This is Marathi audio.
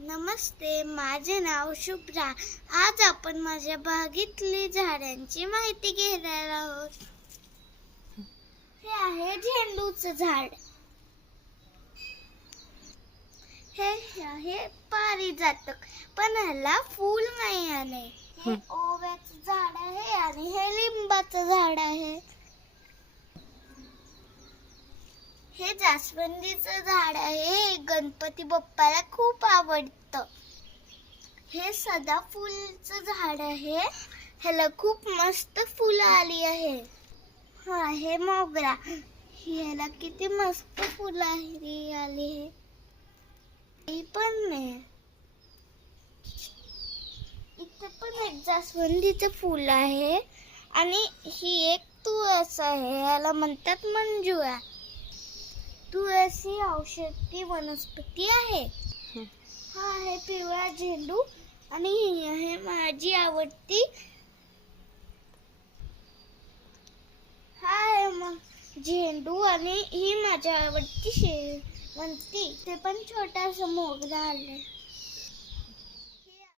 नमस्ते, माझे नाव शुभ्रा. आज आपण माझ्या बागेतली झाडांची माहिती घेणार आहोत. हे आहे झेंडूचं झाड. हे आहे पारिजातक, पण ह्याला फूल नाही आले. हे ओव्याचं झाड आहे आणि हे लिंबाचं झाड आहे. हे जास्वंदीचं झाड आहे. हे गणपती बाप्पाला खूप आवडतं. हे सदाफुलचं झाड आहे. ह्याला खूप मस्त फुलं आली आहे. हा हे मोगरा. ह्याला किती मस्त फुलं आली आहे. ही पण नाही. इथे पण एक जास्वंदीचं फुल आहे आणि ही एक तुळस आहे. याला म्हणतात मंजुळा. तुळस ही औषधी वनस्पती आहे. हा आहे पिवळा झेंडू आणि ही आहे माझी आवडती. हा आहे झेंडू आणि ही माझी आवडती शेवंती. ते पण छोटासा मोगरा आलाय.